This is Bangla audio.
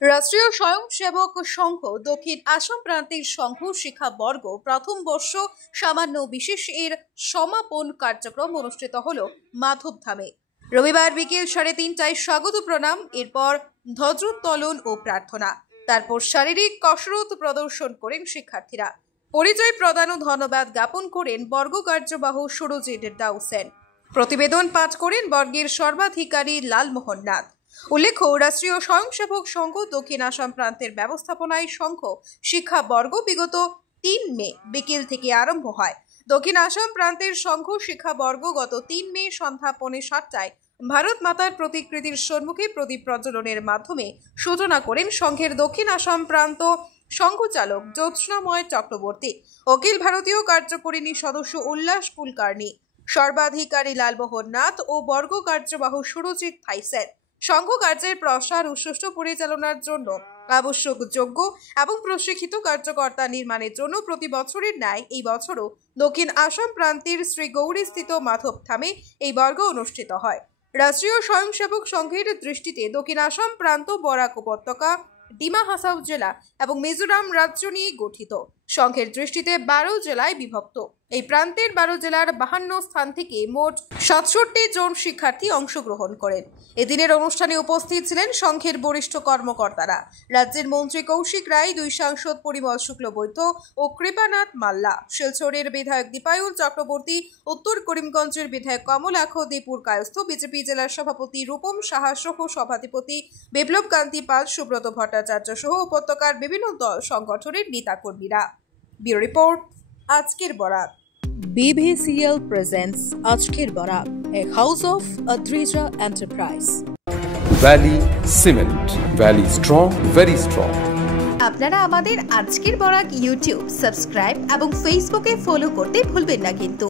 রাষ্ট্রীয় স্বয়ংসেবক সংঘ দক্ষিণ আসাম প্রান্তিক সংঘ শিক্ষাবর্গ প্রথম বর্ষ সামান্য বিশেষ এর সমাপন কার্যক্রম অনুষ্ঠিত হল মাধবধামে। রবিবার বিকেল 3:30টায় স্বাগত প্রণাম, এরপর ধ্বজোত্তোলন ও প্রার্থনা, তারপর শারীরিক কসরত প্রদর্শন করেন শিক্ষার্থীরা। পরিচয় প্রদান ও ধন্যবাদ জ্ঞাপন করেন বর্গ কার্যবাহু সুরজিৎ দাউসেন। প্রতিবেদন পাঠ করেন বর্গের সর্বাধিকারী লালমোহন নাথ। উল্লেখ্য, রাষ্ট্রীয় স্বয়ংসেবক সংঘ দক্ষিণ আসাম প্রান্তের ব্যবস্থাপনায় সংঘ শিক্ষাবর্গ বিগত 3 মে বিকেল থেকে আরম্ভ হয়। দক্ষিণ আসাম প্রান্তের সংঘ শিক্ষাবর্গ গত 3 মে সন্ধ্যা 7:45টায় ভারত মাতার প্রতিকৃতির সম্মুখে প্রদীপ প্রজ্বলনের মাধ্যমে সূচনা করেন সংঘের দক্ষিণ আসাম প্রান্ত সংঘচালক জ্যোৎস্নাময় চক্রবর্তী, অখিল ভারতীয় কার্যকরিণী সদস্য উল্লাস কুলকার্নি, সর্বাধিকারী লালমোহন নাথ ও বর্গ কার্যবাহু সুরজিৎ থাইসেন। সংঘ কার্যের প্রসার ও সুষ্ঠু পরিচালনার জন্য আবশ্যক যোগ্য এবং প্রশিক্ষিত কার্যকর্তা নির্মাণের জন্য প্রতি বছরের ন্যায় এই বছরও দক্ষিণ আসাম প্রান্তের শ্রী গৌরীস্থিত মাধবধামে এই বর্গ অনুষ্ঠিত হয়। রাষ্ট্রীয় স্বয়ংসেবক সংঘের দৃষ্টিতে দক্ষিণ আসাম প্রান্ত বরাক উপত্যকা, ডিমা হাসাও জেলা এবং মিজোরাম রাজ্য নিয়ে গঠিত। সংঘের দৃষ্টিতে 12 জেলায় বিভক্ত। এই প্রান্তের 12 জেলার 52 স্থান থেকে মোট 67 জন শিক্ষার্থী অংশগ্রহণ করেন। এদিনের অনুষ্ঠানে উপস্থিত ছিলেন সংঘের বরিষ্ঠ কর্মকর্তারা, রাজ্যের মন্ত্রী কৌশিক রায়, 2 সাংসদ পরিমল শুক্লবৈদ্য ও কৃপানাথ মাল্লা, শিলচরের বিধায়ক দীপায়ন চক্রবর্তী, উত্তর করিমগঞ্জের বিধায়ক কমলাক্ষ দীপুর কায়স্থ, বিজেপি জেলার সভাপতি রূপম সাহা সহ সভাধিপতি বিপ্লব কান্তি পাল, সুব্রত ভট্টাচার্য সহ উপত্যকার বিভিন্ন দল সংগঠনের নেতাকর্মীরা। ব্যুরো রিপোর্ট, আজকের Barak. BBCL presents Ajker Barak, a house of Adrija Enterprise. Valley Cement. Valley strong, very strong. আপনারা আমাদের আজকের বরাক ইউটিউব সাবস্ক্রাইব এবং ফেসবুকে ফলো করতে ভুলবেন না কিন্তু।